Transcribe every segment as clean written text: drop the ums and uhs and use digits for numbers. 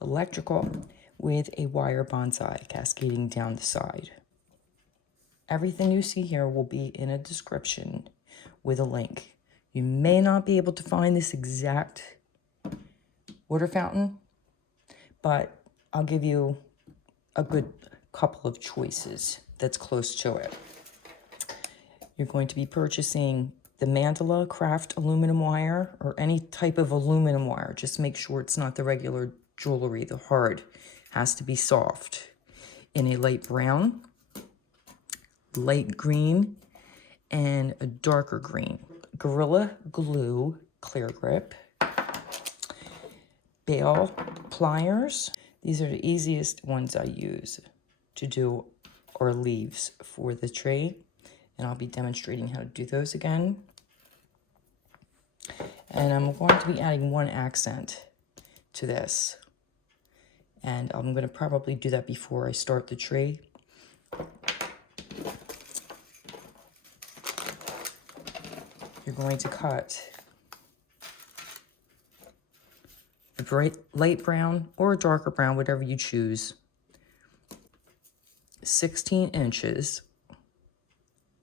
electrical with a wire bonsai cascading down the side. Everything you see here will be in a description with a link. You may not be able to find this exact water fountain, but I'll give you a good couple of choices that's close to it. You're going to be purchasing the Mandala craft aluminum wire or any type of aluminum wire. Just make sure it's not the regular jewelry, the hard. Has to be soft. In a light brown, light green, and a darker green. Gorilla Glue Clear Grip. Bale pliers. These are the easiest ones I use to do our leaves for the tree. And I'll be demonstrating how to do those again. And I'm going to be adding one accent to this. And I'm going to probably do that before I start the tree. You're going to cut a bright light brown or a darker brown, whatever you choose. 16 inches,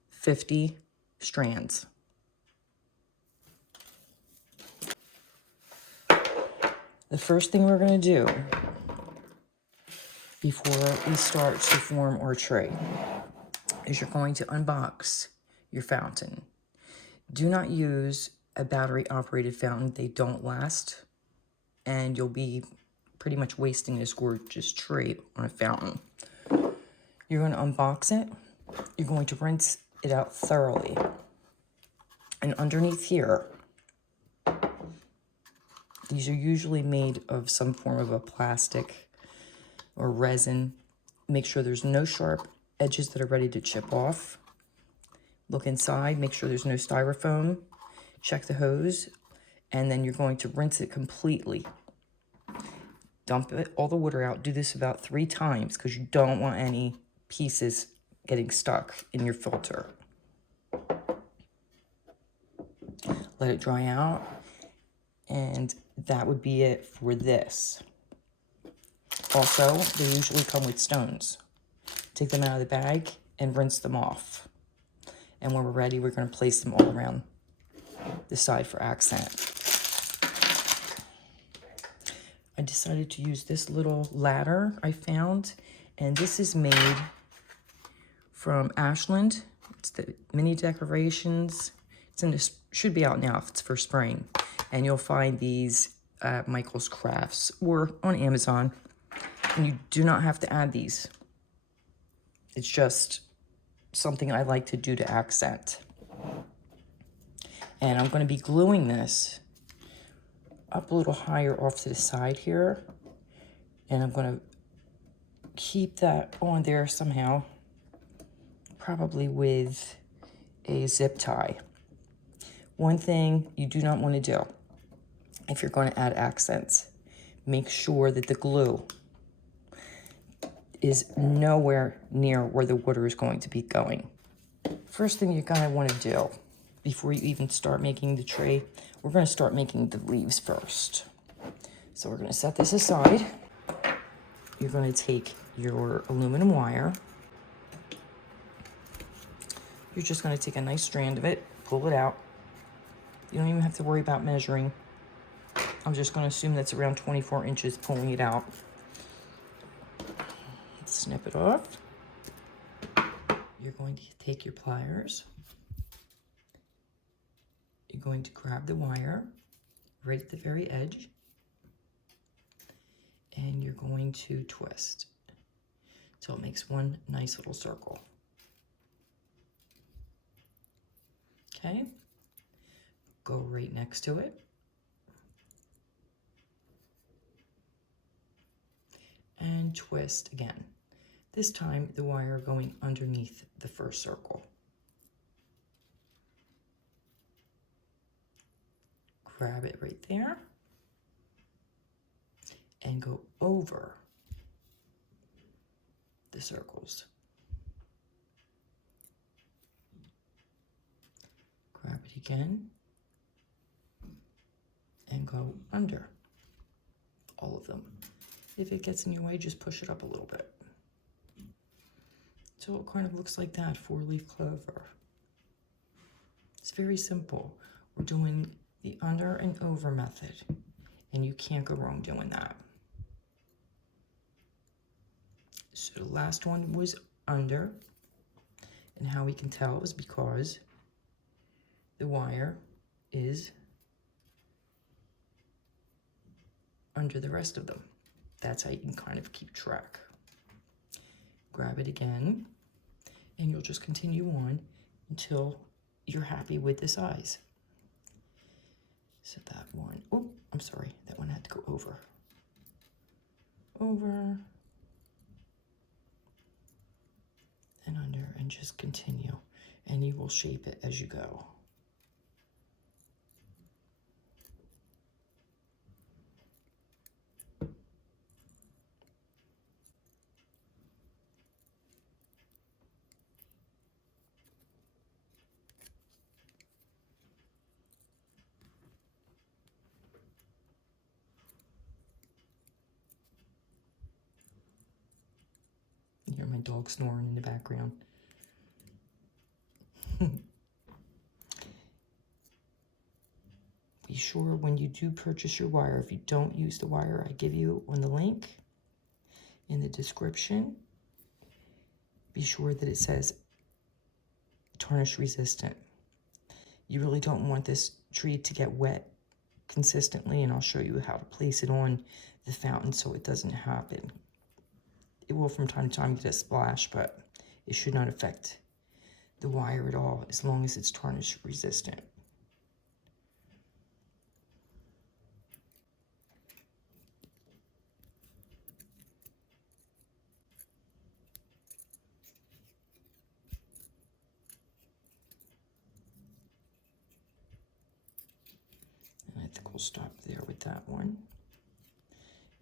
50 strands. The first thing we're going to do before we start to form our tree is you're going to unbox your fountain. Do not use a battery-operated fountain. They don't last, and you'll be pretty much wasting this gorgeous tree on a fountain. You're going to unbox it. You're going to rinse it out thoroughly. And underneath here, these are usually made of some form of a plastic or resin. Make sure there's no sharp edges that are ready to chip off. Look inside, make sure there's no styrofoam. Check the hose, and then you're going to rinse it completely. Dump it, all the water out. Do this about 3 times because you don't want any pieces getting stuck in your filter. Let it dry out, and that would be it for this. Also, they usually come with stones. Take them out of the bag and rinse them off. And when we're ready, we're going to place them all around the side for accent. I decided to use this little ladder I found, and this is made from Ashland. It's the mini decorations. It's in this, should be out now if it's for spring. And you'll find these at Michael's Crafts or on Amazon. And you do not have to add these. It's just something I like to do to accent. And I'm going to be gluing this up a little higher off to the side here. And I'm going to keep that on there somehow, probably with a zip tie. One thing you do not want to do if you're going to add accents, make sure that the glue is nowhere near where the water is going to be going. First thing you're going to want to do before you even start making the tree, we're going to start making the leaves first. So we're going to set this aside. You're going to take your aluminum wire. You're just going to take a nice strand of it, pull it out. You don't even have to worry about measuring. I'm just going to assume that's around 24 inches pulling it out. Snip it off. You're going to take your pliers. You're going to grab the wire right at the very edge, and you're going to twist so it makes one nice little circle. Okay, go right next to it. And twist again. This time, the wire going underneath the first circle. Grab it right there and go over the circles. Grab it again and go under all of them. If it gets in your way, just push it up a little bit. So it kind of looks like that, 4-leaf clover. It's very simple. We're doing the under and over method, and you can't go wrong doing that. So the last one was under, and how we can tell is because the wire is under the rest of them. That's how you can kind of keep track. Grab it again, and you'll just continue on until you're happy with the size. So that one, oh, I'm sorry, that one had to go over. Over, and under, and just continue. And you will shape it as you go. You hear my dog snoring in the background. Be sure when you do purchase your wire, if you don't use the wire I give you on the link in the description, be sure that it says tarnish resistant. You really don't want this tree to get wet consistently, and I'll show you how to place it on the fountain so it doesn't happen. It will from time to time get a splash, but it should not affect the wire at all as long as it's tarnish resistant. And I think we'll stop there with that one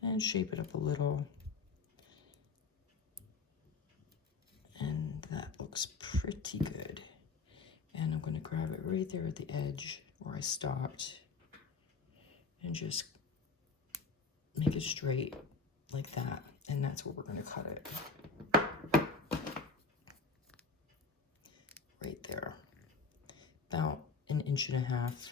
and shape it up a little. And that looks pretty good. And I'm going to grab it right there at the edge where I stopped and just make it straight like that. And that's where we're going to cut it. Right there. About 1.5 inches.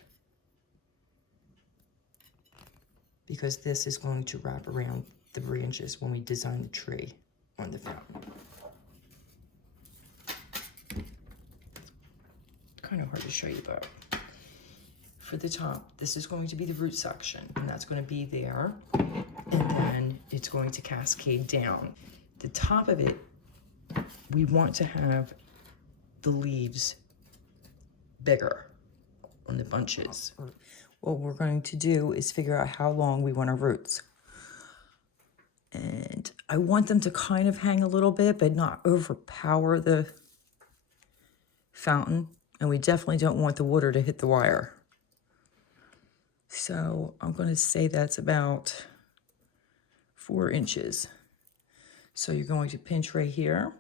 Because this is going to wrap around the branches when we design the tree on the fountain. Kind of hard to show you, but for the top, this is going to be the root section, and that's going to be there, and then it's going to cascade down. The top of it, we want to have the leaves bigger on the bunches. What we're going to do is figure out how long we want our roots. And I want them to kind of hang a little bit, but not overpower the fountain. And we definitely don't want the water to hit the wire. So I'm going to say that's about 4 inches. So you're going to pinch right here.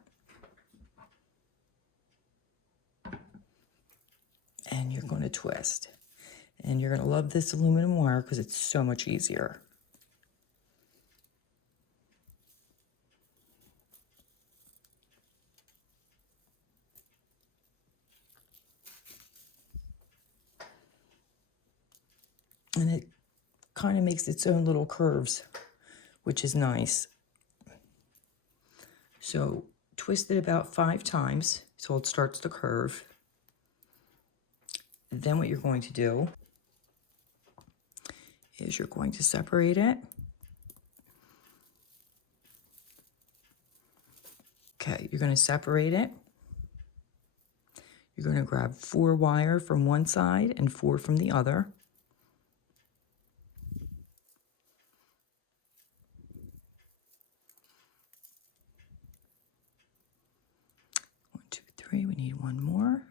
And you're going to twist. And you're going to love this aluminum wire because it's so much easier. And it kind of makes its own little curves, which is nice. So twist it about 5 times so it starts to curve. Then what you're going to do is you're going to separate it. Okay, you're going to separate it. You're going to grab 4 wire from one side and 4 from the other. 1, 2, 3, we need 1 more.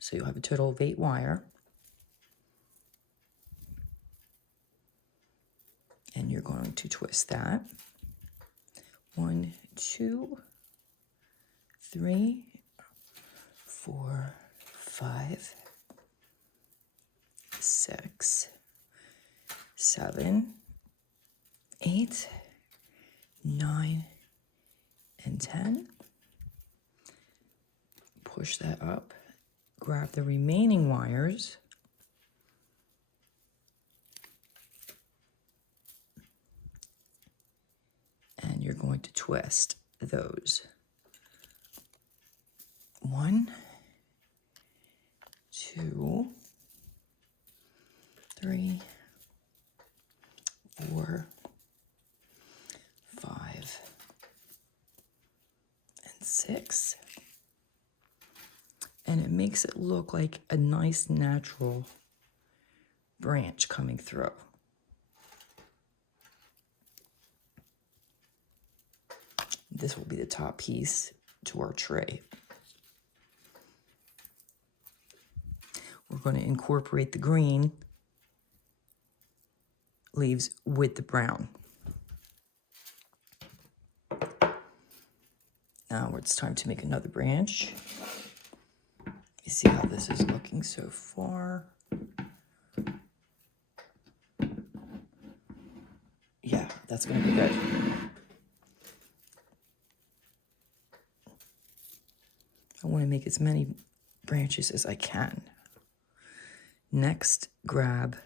So you'll have a total of 8 wire. And you're going to twist that. 1, 2, 3, 4, 5, 6, 7, 8, 9, and 10. Push that up. Grab the remaining wires. And you're going to twist those. 1, 2, 3, 4, 5, and 6. And it makes it look like a nice natural branch coming through. This will be the top piece to our tray. We're going to incorporate the green leaves with the brown. Now it's time to make another branch. You see how this is looking so far? Yeah, that's going to be good. I want to make as many branches as I can. Next, grab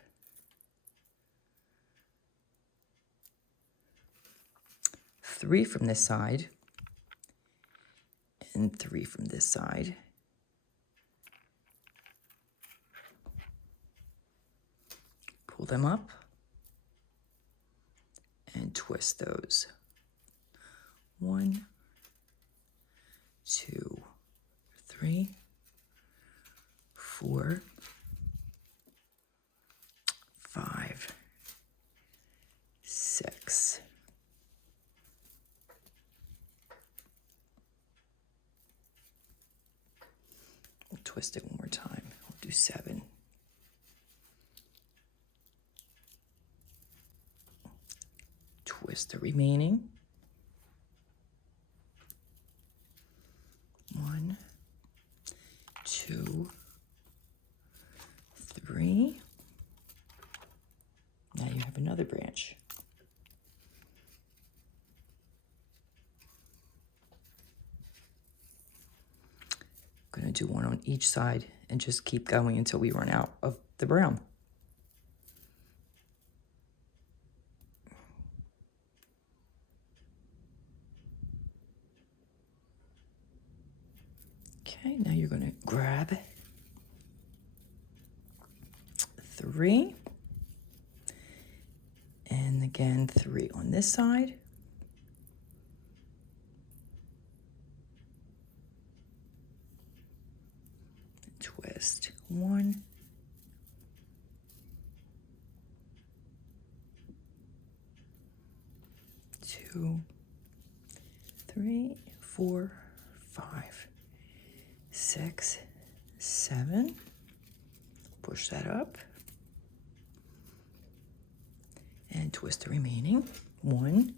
three from this side and 3 from this side. Pull them up and twist those. 1, 2, 3, 4, 5, 6. We'll twist it one more time. We'll do 7. Twist the remaining. 1, 2, 3. Now you have another branch. I'm going to do one on each side and just keep going until we run out of the brown. Okay, now you're going to grab 3, and again 3 on this side. Twist 1, 2, 3, 4, 5, 6, 7. Push that up and twist the remaining. 1,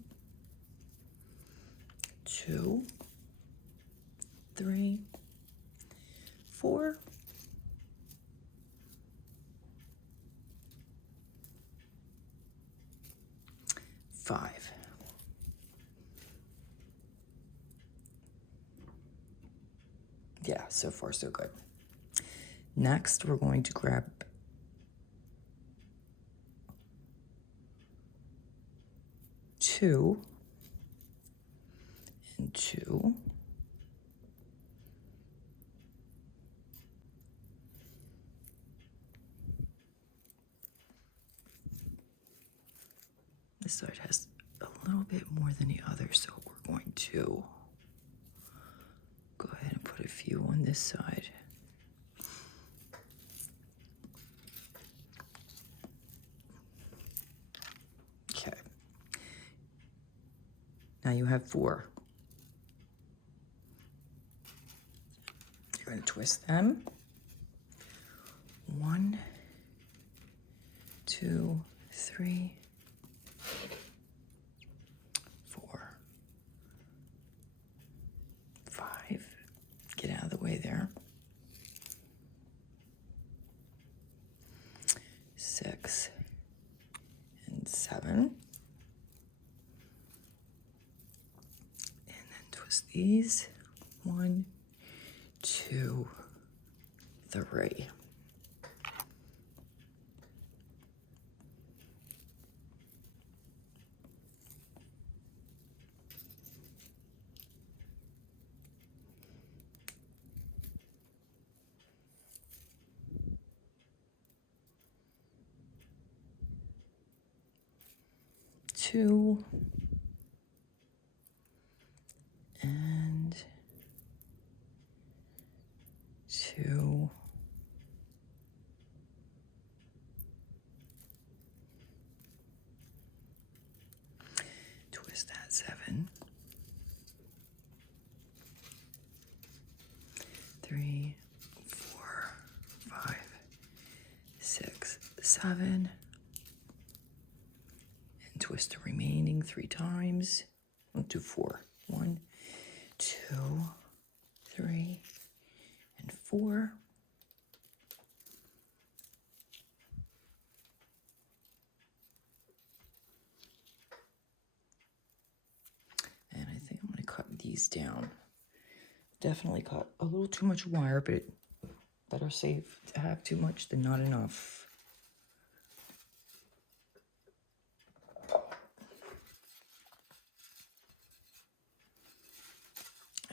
2, 3, 4, 5. Yeah, so far so good. Next, we're going to grab two and 2. This side has a little bit more than the other, so we're going to go ahead and put a few on this side. Okay. Now you have 4. You're going to twist them. 1, 2, 3, 4, 5. Get out of the way there. these. 1, 2, 3. Two and 2. Twist that 7. 3, 4, 5, 6, 7. And twist the remaining 3 times. We'll do 4. 1, 2, 3, and 4. And I think I'm going to cut these down. Definitely cut a little too much wire, but better safe to have too much than not enough.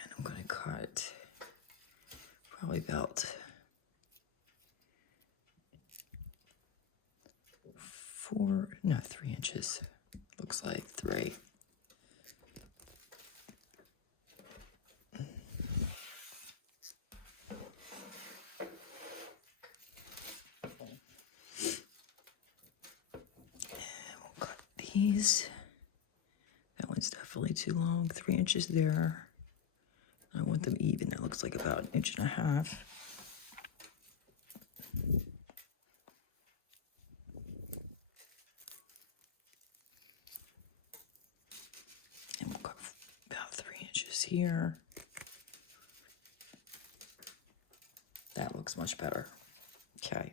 And I'm going to cut probably about 3 inches. Looks like 3. These. That one's definitely too long. 3 inches there. I want them even. That looks like about 1.5 inches. And we'll cut about 3 inches here. That looks much better. Okay.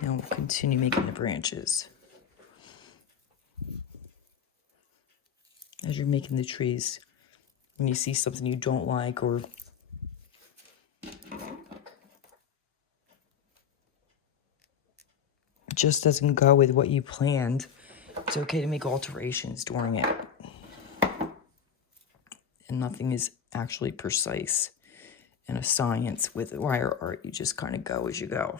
Now we'll continue making the branches. As you're making the trees, when you see something you don't like or just doesn't go with what you planned, it's okay to make alterations during it. And nothing is actually precise in a science with wire art. You just kind of go as you go.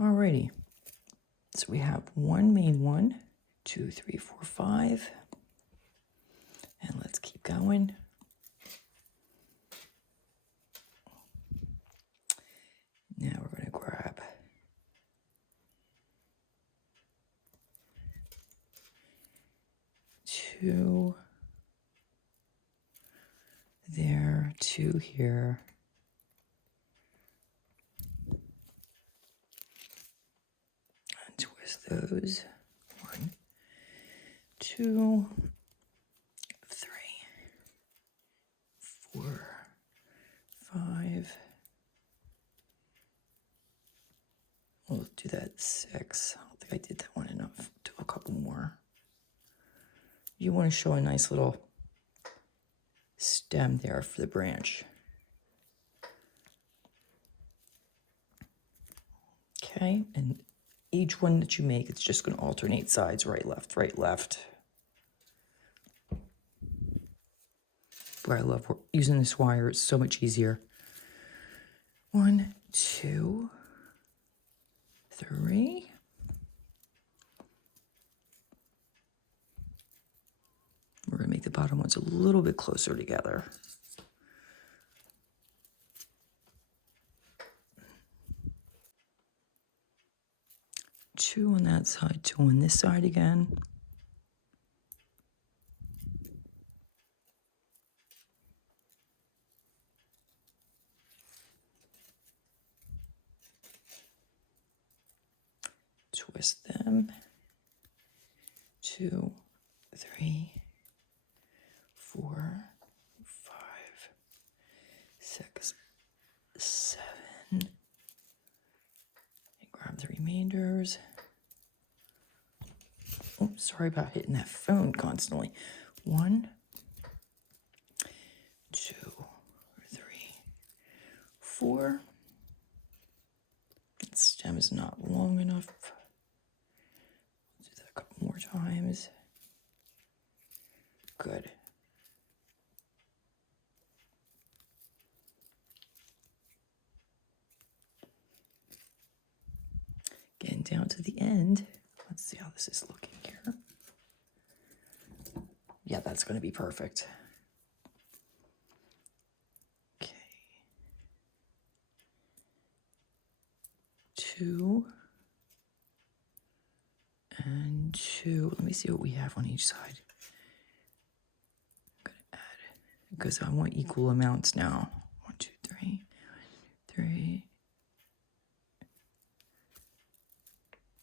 Alrighty, so we have one main one, 2, 3, 4, 5, and let's keep going. Now we're going to grab 2 there, 2 here. Twist those. 1, 2, 3, 4, 5. We'll do that 6. I don't think I did that one enough. Do a couple more. You want to show a nice little stem there for the branch. Okay, and each one that you make, it's just going to alternate sides, right, left, right, left. But I love using this wire. It's so much easier. 1, 2, 3. We're going to make the bottom ones a little bit closer together. Two on that side, 2 on this side again. Twist them. 2, 3, 4, 5, 6, 7. And grab remainders. Oh, sorry about hitting that phone constantly. 1, 2, 3, 4. That stem is not long enough. Do that a couple more times. Good. Getting down to the end. Let's see how this is looking here. Yeah, that's going to be perfect. Okay. 2 and 2. Let me see what we have on each side. I'm going to add, because I want equal amounts now. 1, 2, 3, 3.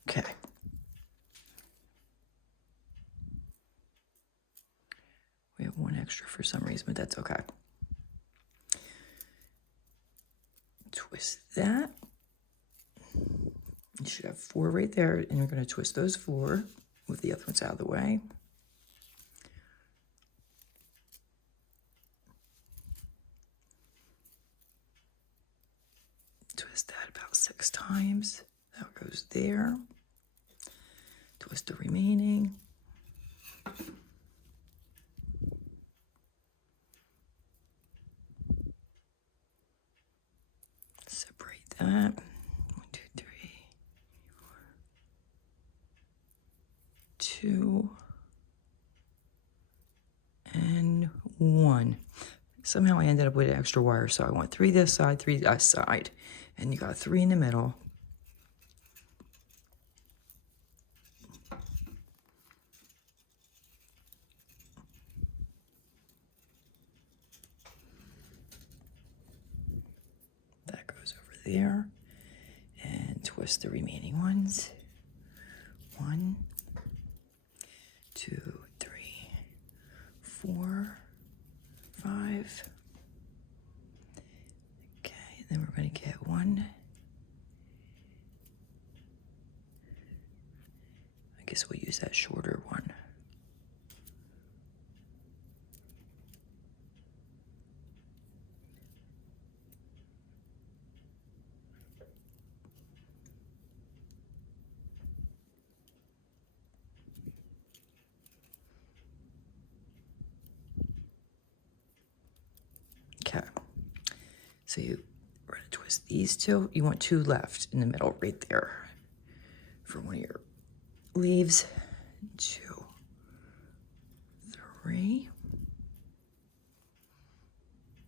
Okay. We have 1 extra for some reason, but that's okay. Twist that. You should have 4 right there, and you're going to twist those 4, move the other ones out of the way. Twist that about 6 times. That goes there. Twist the remaining. Separate that. 1, 2, 3, 2, and 1. Somehow I ended up with extra wire, so I want 3 this side, 3 that side, and you got 3 in the middle. That goes over there, and twist the remaining ones. 1, 2, 3, 4, 5. Okay, then we're going to get 1. I guess we'll use that shorter one. Okay, so we're going to twist these 2. You want 2 left in the middle right there for one of your leaves. 2, 3.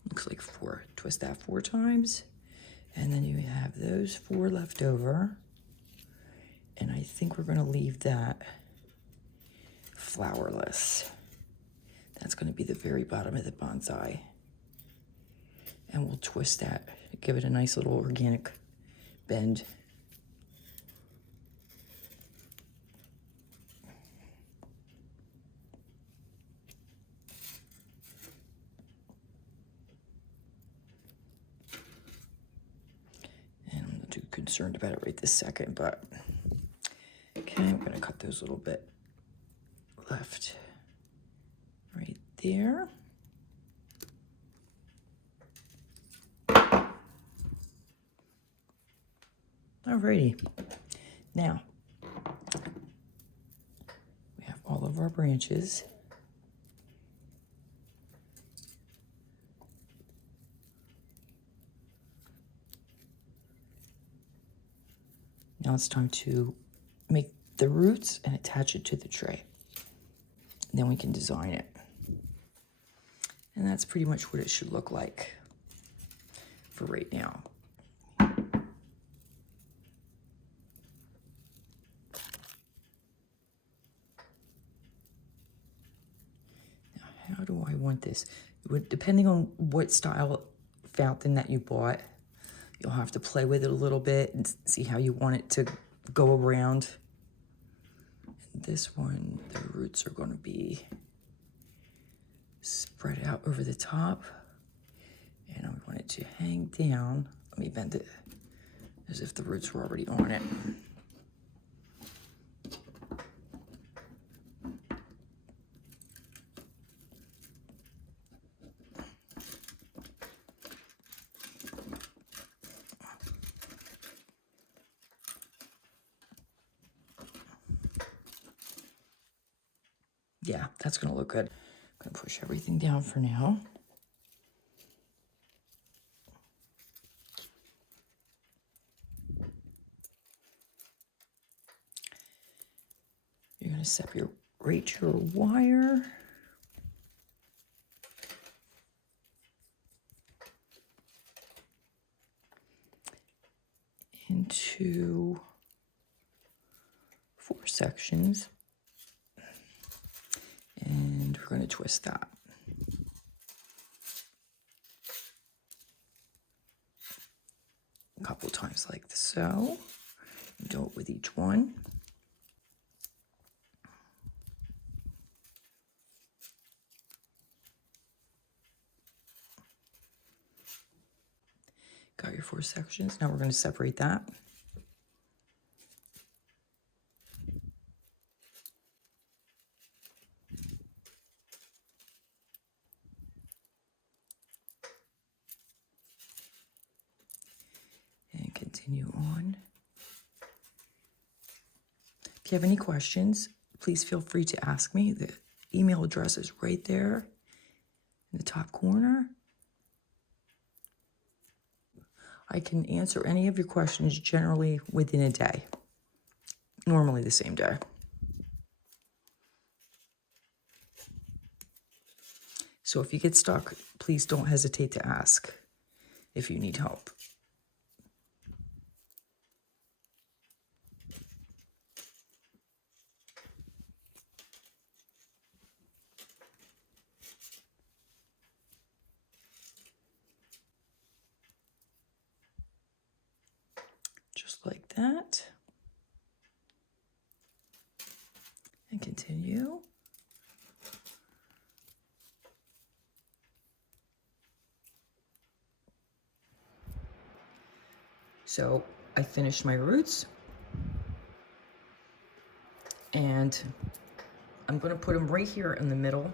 Looks like 4. Twist that 4 times. And then you have those 4 left over. And I think we're going to leave that flowerless. That's going to be the very bottom of the bonsai. And we'll twist that, give it a nice little organic bend. And I'm not too concerned about it right this second, but okay, I'm going to cut those a little bit left right there. Alrighty, now we have all of our branches. Now it's time to make the roots and attach it to the tray. Then we can design it. And that's pretty much what it should look like for right now. How do I want this? Depending on what style fountain that you bought, you'll have to play with it a little bit and see how you want it to go around. And this one, the roots are going to be spread out over the top. And I want it to hang down. Let me bend it as if the roots were already on it. Yeah, that's gonna look good. I'm gonna push everything down for now. You're gonna separate your wire. Into 4 sections. And we're gonna twist that. A couple times like so. Do it with each one. Got your 4 sections. Now we're going to separate that. And continue on. If you have any questions, please feel free to ask me. The email address is right there in the top corner. I can answer any of your questions generally within a day, normally the same day. So if you get stuck, please don't hesitate to ask if you need help. Just like that. And continue. So I finished my roots. And I'm going to put them right here in the middle.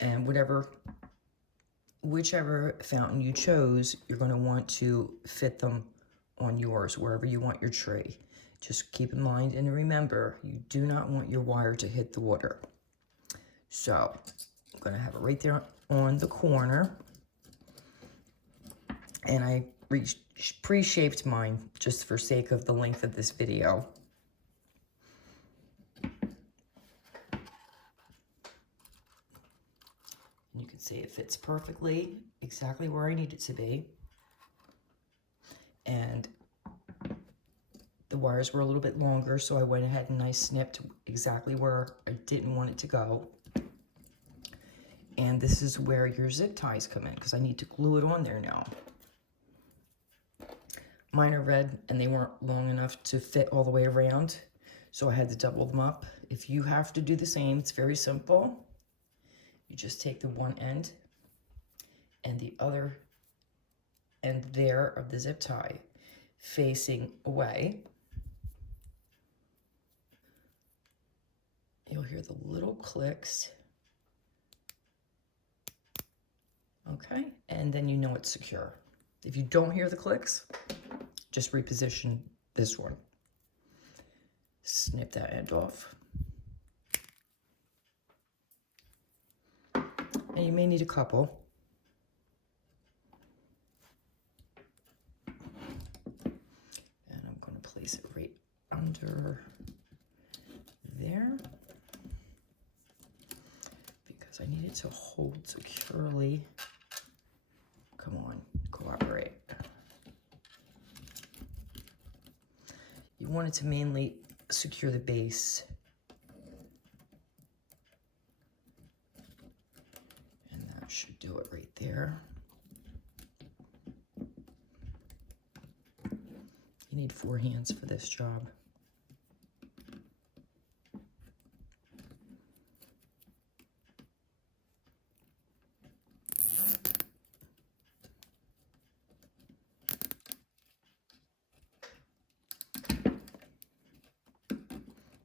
And whichever fountain you chose, you're going to want to fit them on yours, wherever you want your tree. Just keep in mind and remember, you do not want your wire to hit the water. So I'm going to have it right there on the corner. And I pre-shaped mine just for sake of the length of this video. And you can see it fits perfectly, exactly where I need it to be. And the wires were a little bit longer, so I went ahead and I snipped exactly where I didn't want it to go. And this is where your zip ties come in, because I need to glue it on there now. Mine are red, and they weren't long enough to fit all the way around, so I had to double them up. If you have to do the same, it's very simple. You just take the one end and the other end there of the zip tie facing away. You'll hear the little clicks. Okay, and then you know it's secure. If you don't hear the clicks, just reposition this one. Snip that end off. And you may need a couple. And I'm going to place it right under there, because I need it to hold securely. Come on, cooperate. You want it to mainly secure the base. And that should do it right there. You need 4 hands for this job.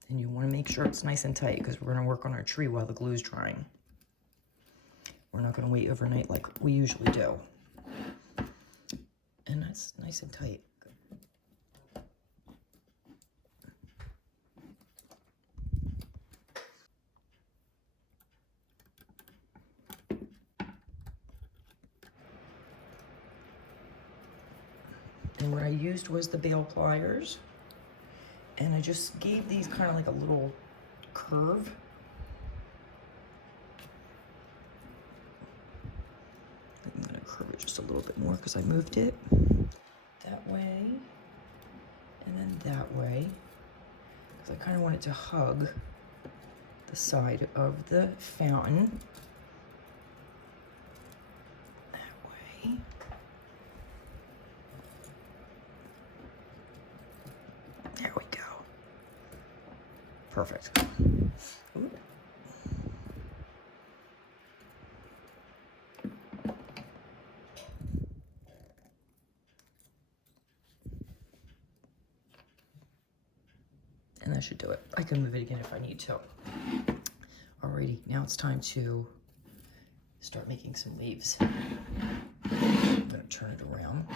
And you want to make sure it's nice and tight, because we're going to work on our tree while the glue is drying. We're not going to wait overnight like we usually do. And that's nice and tight. And what I used was the bale pliers. And I just gave these kind of like a little curve. I'm gonna curve it just a little bit more because I moved it that way and then that way. Because I kind of want it to hug the side of the fountain. That way. There we go. Perfect. Ooh. And that should do it. I can move it again if I need to. Alrighty, now it's time to start making some leaves. I'm gonna turn it around.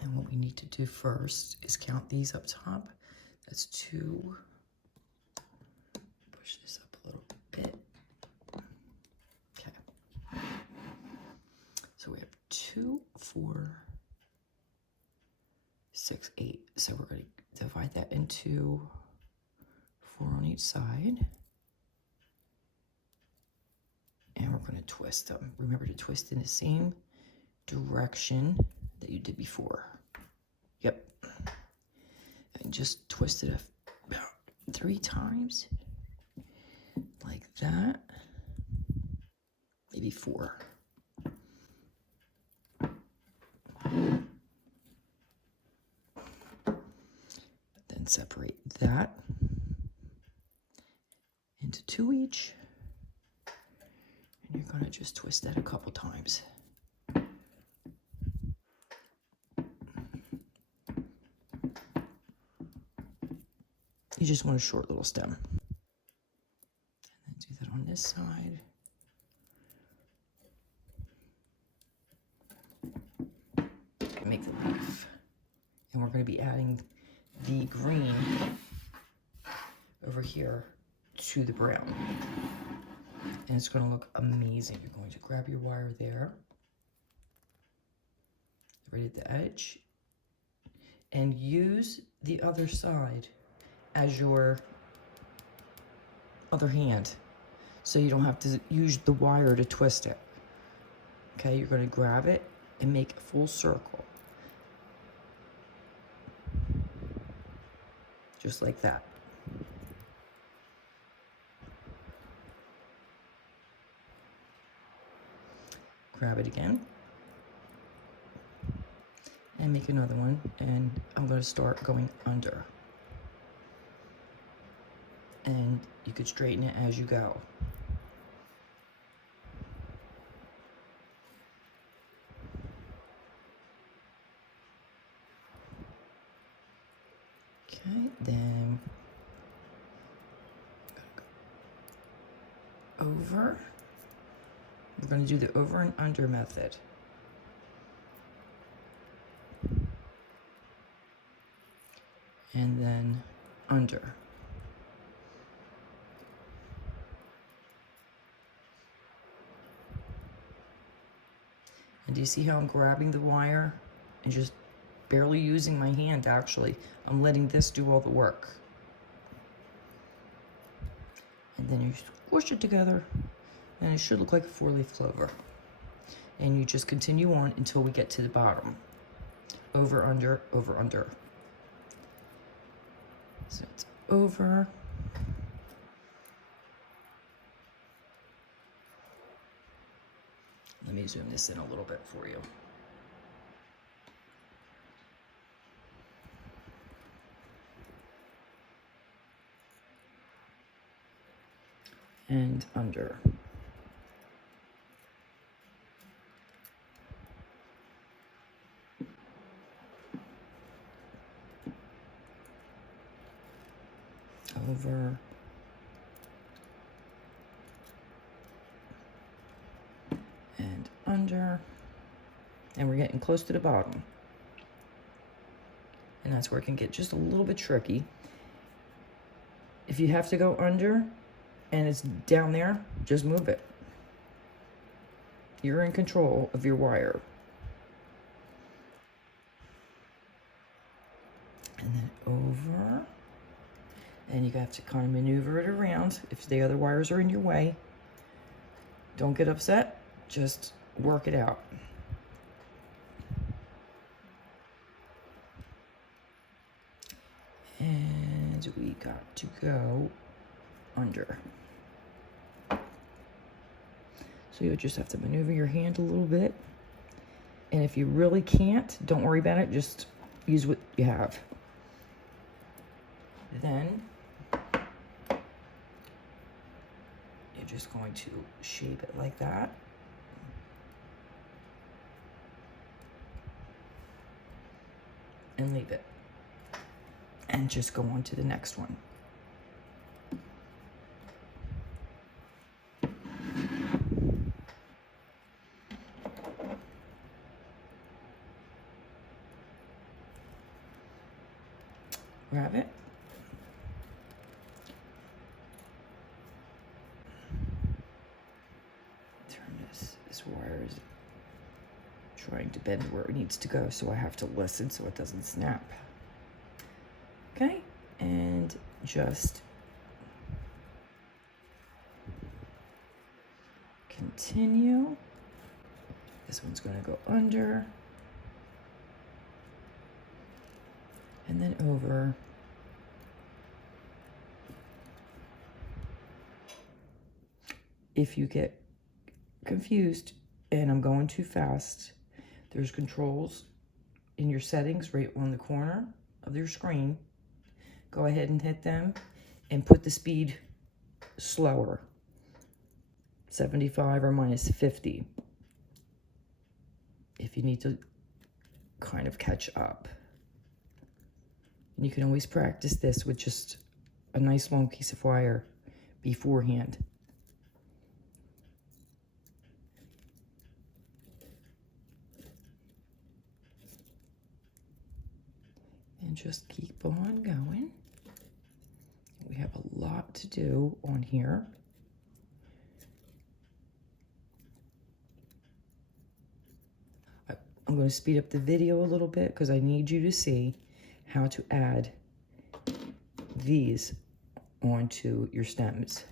And what we need to do first is count these up top. That's 2. Push this up a little bit. Okay. So we have 2, 4, 6, 8. So we're going to divide that into 4 on each side. And we're going to twist them. Remember to twist in the same direction that you did before. Yep. And just twist it about 3 times. Like that. Maybe 4. Then separate that into 2 each. And you're going to just twist that a couple times. You just want a short little stem. And then do that on this side. Make the leaf. And we're going to be adding the green over here to the brown. And it's going to look amazing. You're going to grab your wire there, right at the edge, and use the other side as your other hand, so you don't have to use the wire to twist it. Okay, you're going to grab it and make a full circle. Just like that. Grab it again. And make another one. And I'm going to start going under. And you could straighten it as you go. Okay, then over. We're going to do the over and under method. And then under. And do you see how I'm grabbing the wire and just barely using my hand, actually? I'm letting this do all the work. And then you squish it together, and it should look like a 4-leaf clover. And you just continue on until we get to the bottom. Over, under, over, under. So it's over. Let me zoom this in a little bit for you. And under. Over. And under. And we're getting close to the bottom. And that's where it can get just a little bit tricky. If you have to go under and it's down there, just move it. You're in control of your wire. And then over. And you have to kind of maneuver it around if the other wires are in your way. Don't get upset, just work it out. And we got to go under. So you'll just have to maneuver your hand a little bit. And if you really can't, don't worry about it, just use what you have. Then you're just going to shape it like that. And leave it. And just go on to the next one. Grab it. Turn this. This wire is trying to bend where it needs to go, so I have to listen so it doesn't snap. Okay, and just continue. This one's going to go under and then over. If you get confused and I'm going too fast, there's controls in your settings right on the corner of your screen. Go ahead and hit them and put the speed slower, 75 or minus 50, if you need to kind of catch up. And you can always practice this with just a nice long piece of wire beforehand. And just keep on going. We have a lot to do on here. I'm going to speed up the video a little bit because I need you to see how to add these onto your stems.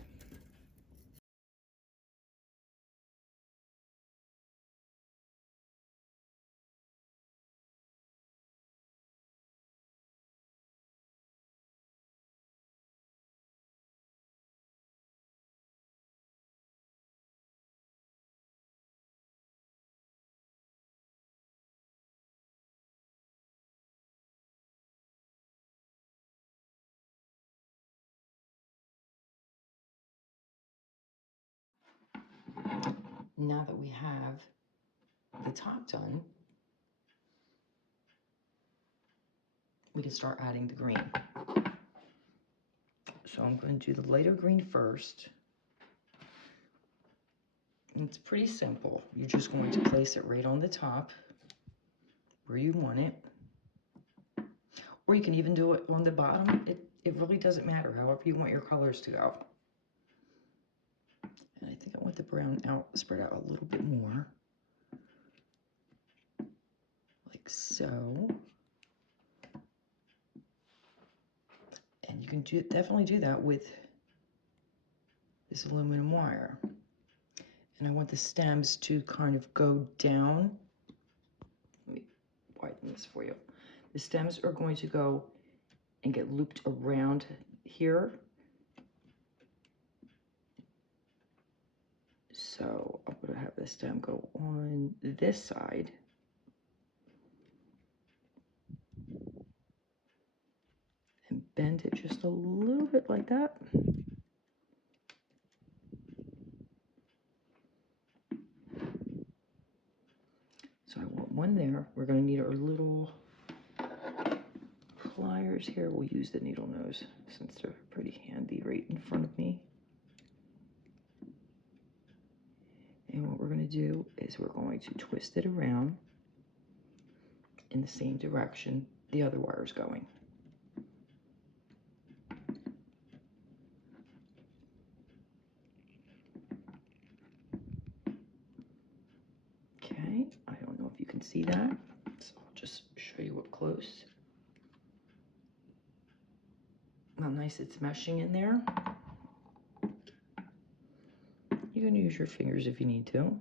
Now that we have the top done, we can start adding the green. So I'm going to do the lighter green first. And it's pretty simple. You're just going to place it right on the top where you want it. Or you can even do it on the bottom. It really doesn't matter, however you want your colors to go. And I think I want the brown out, spread out a little bit more. Like so. And you can definitely do that with this aluminum wire. And I want the stems to kind of go down. Let me widen this for you. The stems are going to go and get looped around here. So I'm going to have the stem go on this side. And bend it just a little bit like that. So I want one there. We're going to need our little pliers here. We'll use the needle nose since they're pretty handy right in front of me. And what we're going to do is we're going to twist it around in the same direction the other wire is going. that. So I'll just show you up close. How nice it's meshing in there. You can use your fingers if you need to. And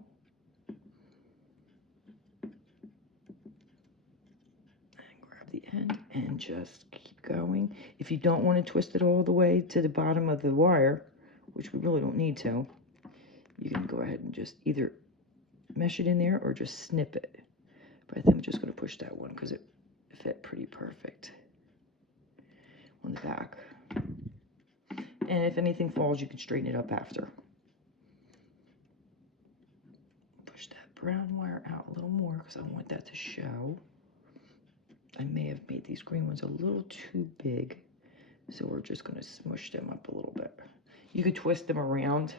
grab the end and just keep going. If you don't want to twist it all the way to the bottom of the wire, which we really don't need to, you can go ahead and just either mesh it in there or just snip it. But I think I'm just going to push that one because it fit pretty perfect on the back. And if anything falls, you can straighten it up after. Push that brown wire out a little more because I want that to show. I may have made these green ones a little too big, so we're just going to smush them up a little bit. You could twist them around.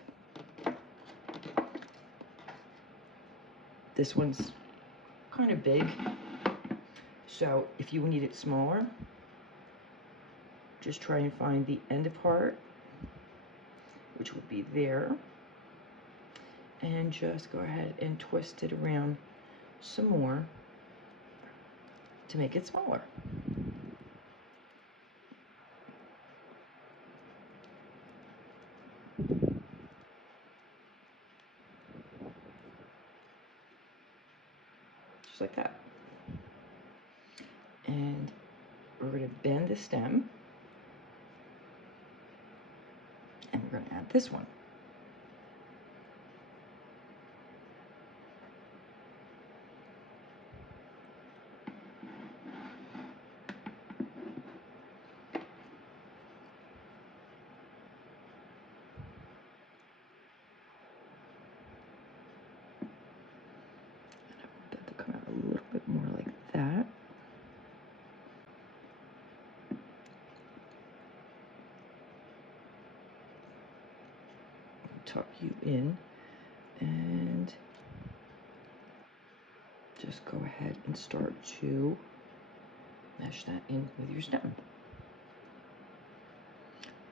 This one's kind of big, so if you need it smaller, just try and find the end part, which would be there, and just go ahead and twist it around some more to make it smaller. Just like that. And we're going to bend the stem, and we're going to add this one. Come out a little bit more like that. Tuck you in and just go ahead and start to mesh that in with your stem.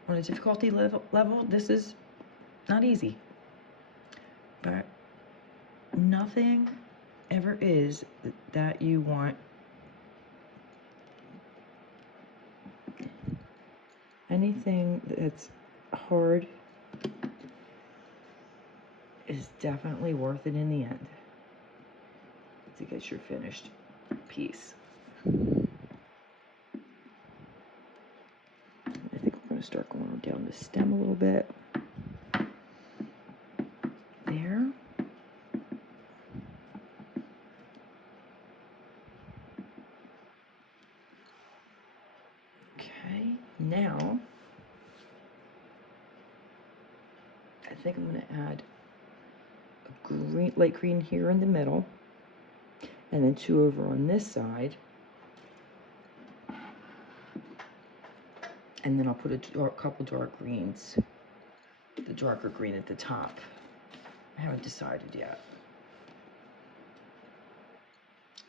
On a difficulty level, this is not easy, but nothing ever is that you want. Anything that's hard is definitely worth it in the end to get your finished piece. I think we're going to start going down the stem a little bit. There. Okay, now I think I'm going to add a green, light green here in the middle, and then two over on this side. And then I'll put a couple dark greens, the darker green at the top. I haven't decided yet.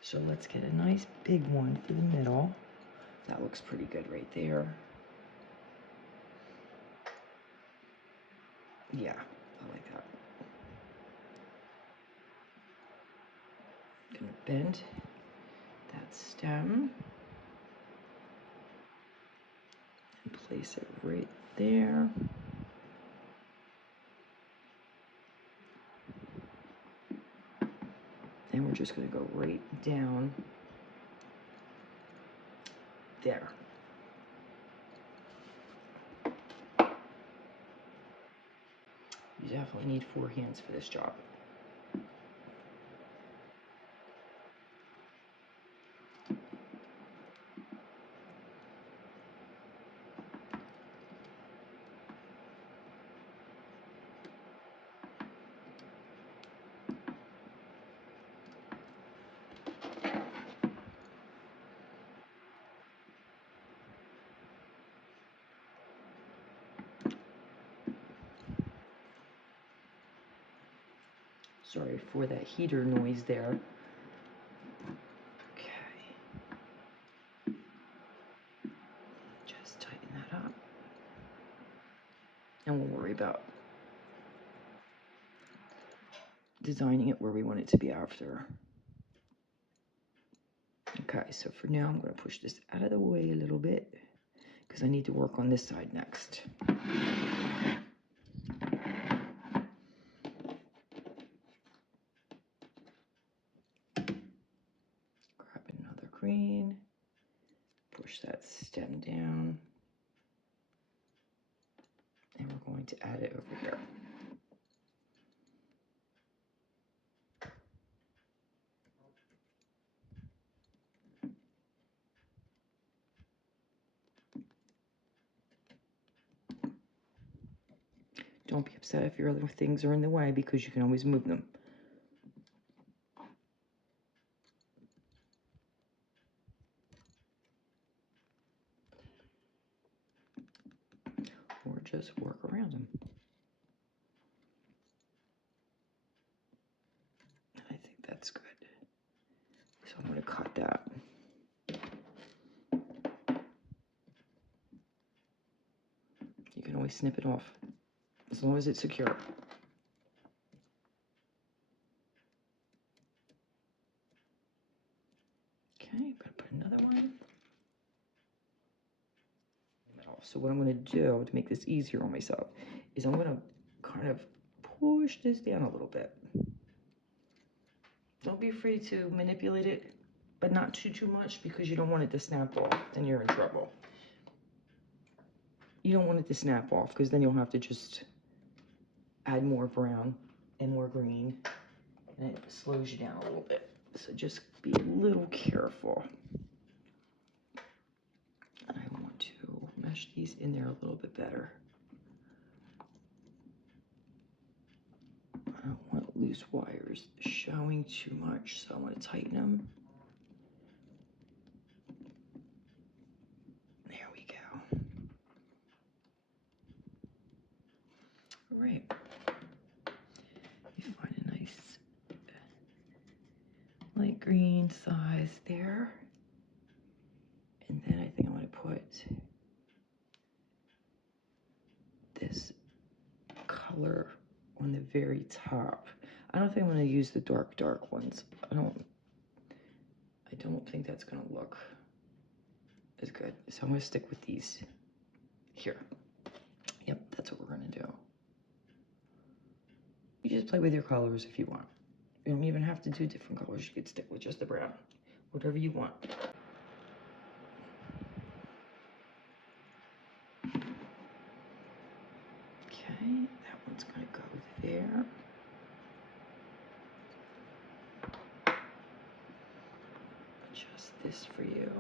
So let's get a nice big one for the middle. That looks pretty good right there. Yeah, I like that. Gonna bend that stem and place it right there. And we're just gonna go right down there. You definitely need 4 hands for this job. Sorry for that heater noise there. Okay. Just tighten that up. And we'll worry about designing it where we want it to be after. Okay, so for now I'm going to push this out of the way a little bit because I need to work on this side next. Grab another green, push that stem down, and we're going to add it over here. Don't be upset if your other things are in the way because you can always move them. Or just work around them. I think that's good. So I'm going to cut that. You can always snip it off as long as it's secure. Okay, I'm going to put another one. So what I'm going to do to make this easier on myself is I'm going to kind of push this down a little bit. Don't be afraid to manipulate it, but not too much because you don't want it to snap off, then you're in trouble. You don't want it to snap off because then you'll have to just add more brown and more green and it slows you down a little bit. So just be a little careful. And I want to mesh these in there a little bit better. I don't want loose wires showing too much, so I want to tighten them. There we go. All right. You find a nice light green size there. And then I think I'm going to put this color on the very top. I don't think I'm going to use the dark ones. I don't think that's going to look as good. So I'm going to stick with these here. Yep, that's what we're going to do. You just play with your colors if you want. You don't even have to do different colors. You could stick with just the brown. Whatever you want. Okay, that one's going to go there. Just this for you.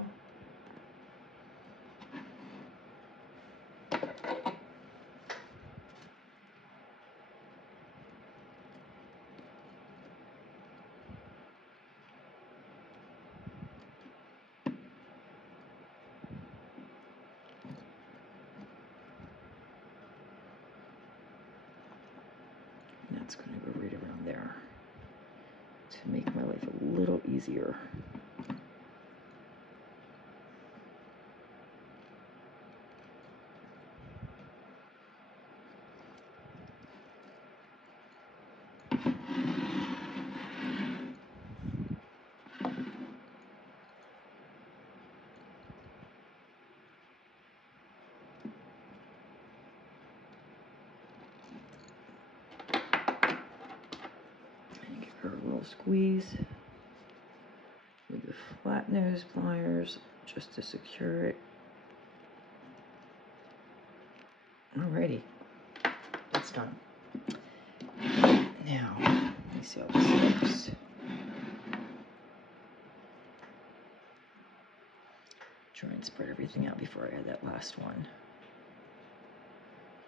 That's going to go right around there to make my life a little easier. A little squeeze with the flat nose pliers just to secure it. Alrighty, it's done. Now, let me see how this looks. Try and spread everything out before I add that last one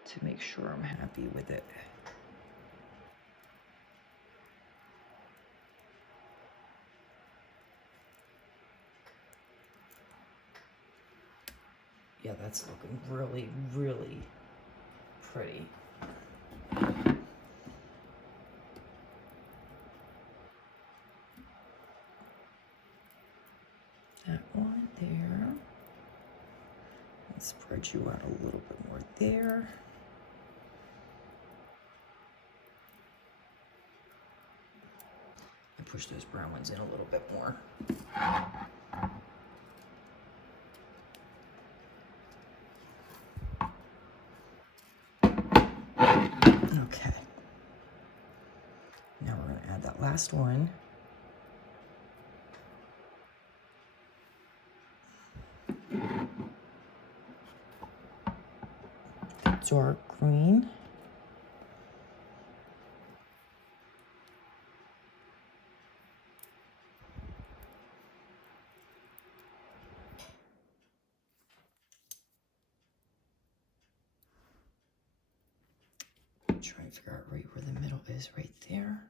to make sure I'm happy with it. Yeah, that's looking really, really pretty. That one there. Let's spread you out a little bit more there. And push those brown ones in a little bit more. Okay. Now we're going to add that last one. Dark green. Try and figure out right where the middle is, right there.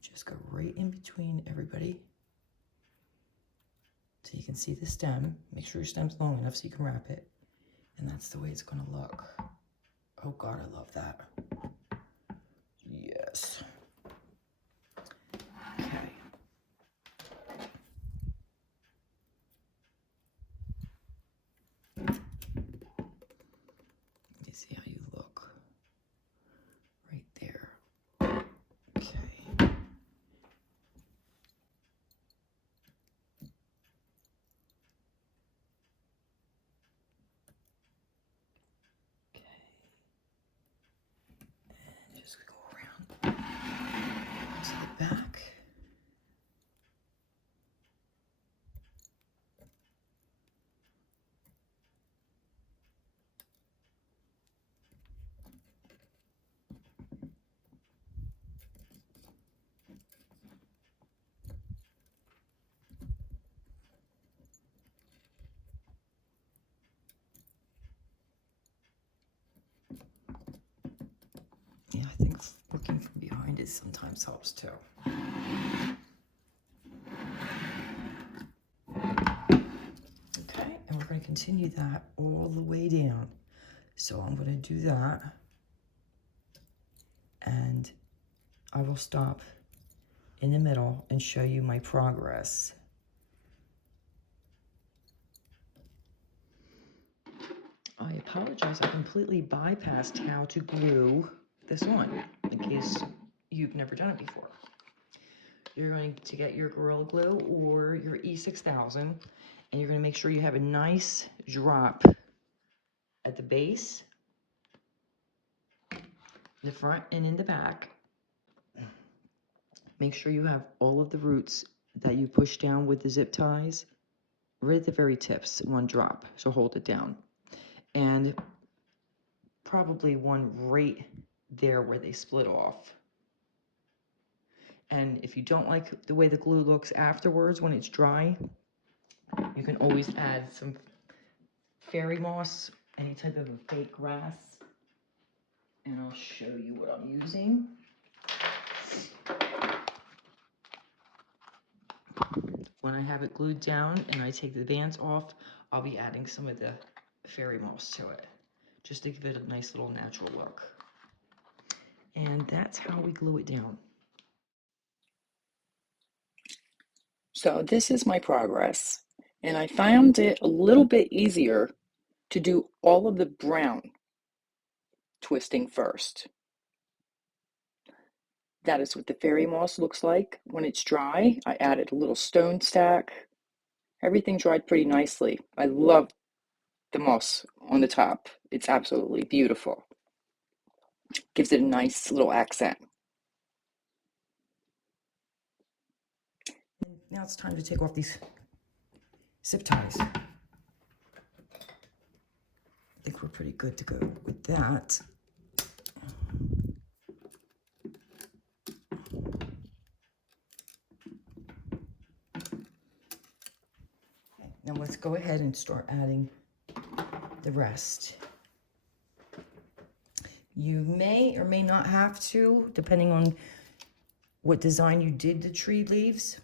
Just go right in between everybody. So you can see the stem. Make sure your stem's long enough so you can wrap it. And that's the way it's gonna look. Oh God, I love that. Yes. Okay. Let me see how you look. Right there. Okay. Just go around to the back. Yeah, I think looking from behind it sometimes helps too. Okay, and we're going to continue that all the way down. So I'm going to do that, and I will stop in the middle and show you my progress. I apologize, I completely bypassed how to glue this on, in case you've never done it before. You're going to get your Gorilla Glue or your E6000, and you're going to make sure you have a nice drop at the base, the front and in the back. Make sure you have all of the roots that you push down with the zip ties right at the very tips, one drop, so hold it down. And probably one right there where they split off. And if you don't like the way the glue looks afterwards when it's dry, you can always add some fairy moss, any type of fake grass. And I'll show you what I'm using. When I have it glued down and I take the bands off, I'll be adding some of the fairy moss to it, just to give it a nice little natural look. And that's how we glue it down. So this is my progress, and I found it a little bit easier to do all of the brown twisting first. That is what the fairy moss looks like when it's dry. I added a little stone stack. Everything dried pretty nicely. I love the moss on the top. It's absolutely beautiful. Gives it a nice little accent. Now it's time to take off these zip ties. I think we're pretty good to go with that. Now let's go ahead and start adding the rest. You may or may not have to, depending on what design you did the tree leaves,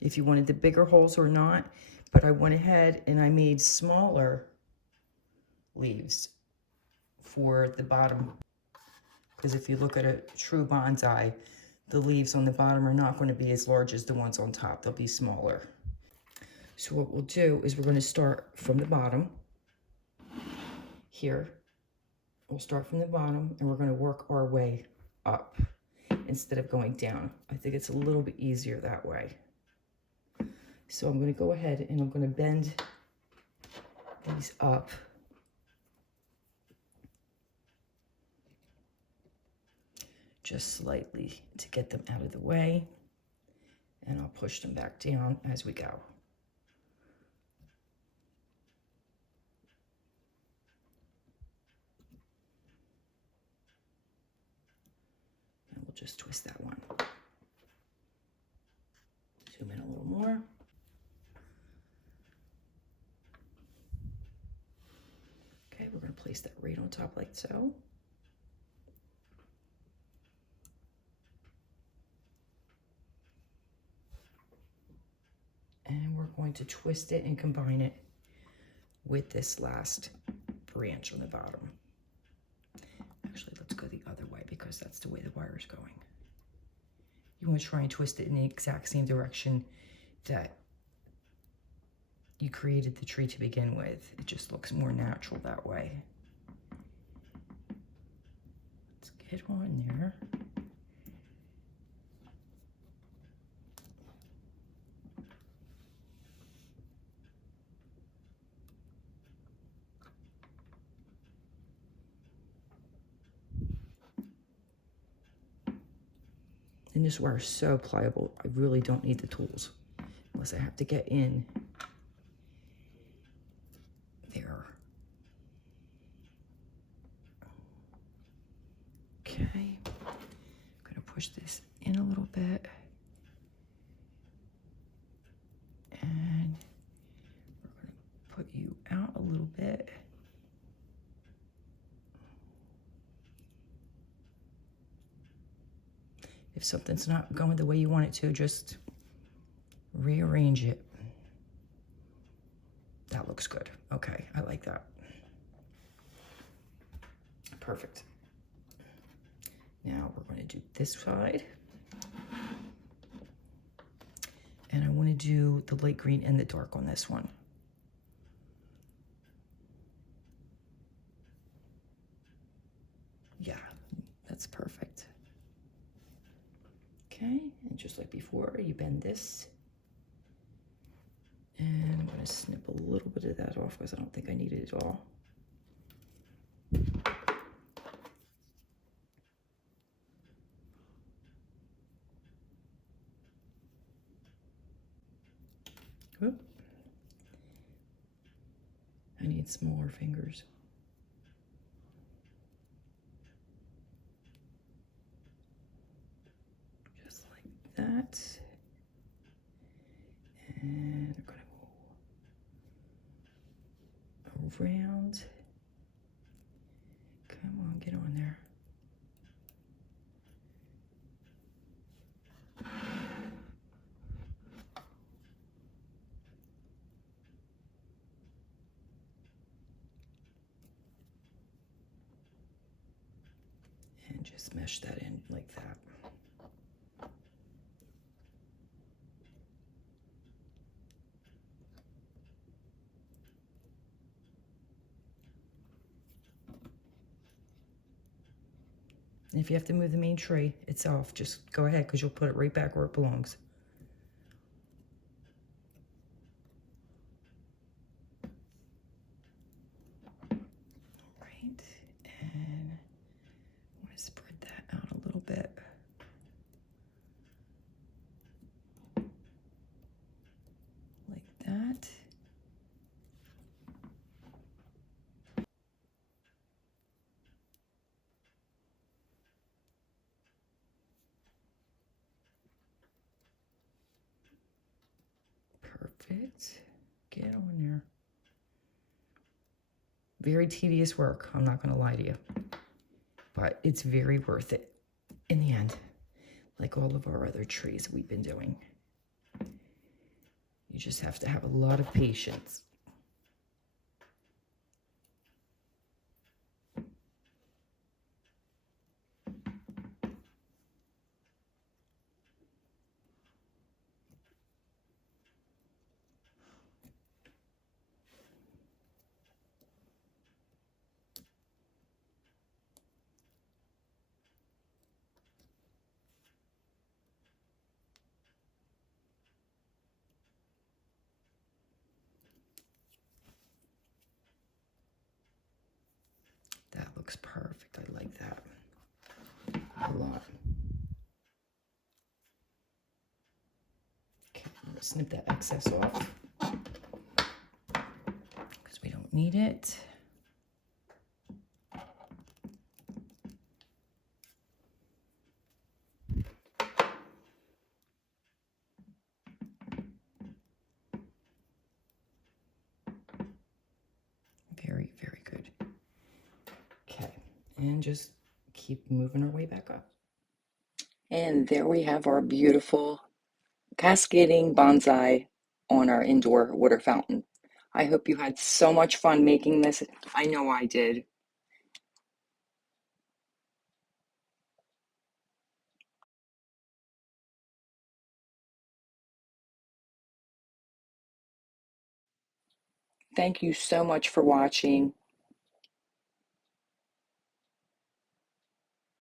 if you wanted the bigger holes or not, but I went ahead and I made smaller leaves for the bottom, because if you look at a true bonsai, the leaves on the bottom are not going to be as large as the ones on top. They'll be smaller. So what we'll do is we're going to start from the bottom here. We'll start from the bottom and we're going to work our way up instead of going down. I think it's a little bit easier that way. So I'm going to go ahead and I'm going to bend these up. just slightly to get them out of the way, and I'll push them back down as we go. And we'll just twist that one. Zoom in a little more. Okay, we're going to place that right on top like so. And we're going to twist it and combine it with this last branch on the bottom. Actually, let's go the other way because that's the way the wire is going. You want to try and twist it in the exact same direction that you created the tree to begin with. It just looks more natural that way. Let's get on there. And this wire is so pliable, I really don't need the tools unless I have to get in there. Okay, I'm gonna push this in a little bit. And we're gonna put you out a little bit. If something's not going the way you want it to, just rearrange it. That looks good. Okay, I like that. Perfect. Now we're going to do this side. And I want to do the light green and the dark on this one. Yeah, that's perfect. Okay, and just like before, you bend this. And I'm going to snip a little bit of that off because I don't think I need it at all. Oop. I need smaller fingers. Just like that. And we're going to go around. Come on, get on there. And just mesh that in like that. And if you have to move the main tree itself, just go ahead because you'll put it right back where it belongs. Right, and I'm going to spread that out a little bit. Like that. Perfect. Get on there. Very tedious work, I'm not going to lie to you. But it's very worth it in the end, like all of our other trees we've been doing. You just have to have a lot of patience. That looks perfect. I like that a lot. snip that excess off because we don't need it. Very, very good. Okay, and just keep moving our way back up. And there we have our beautiful cascading bonsai on our indoor water fountain. I hope you had so much fun making this. I know I did. Thank you so much for watching.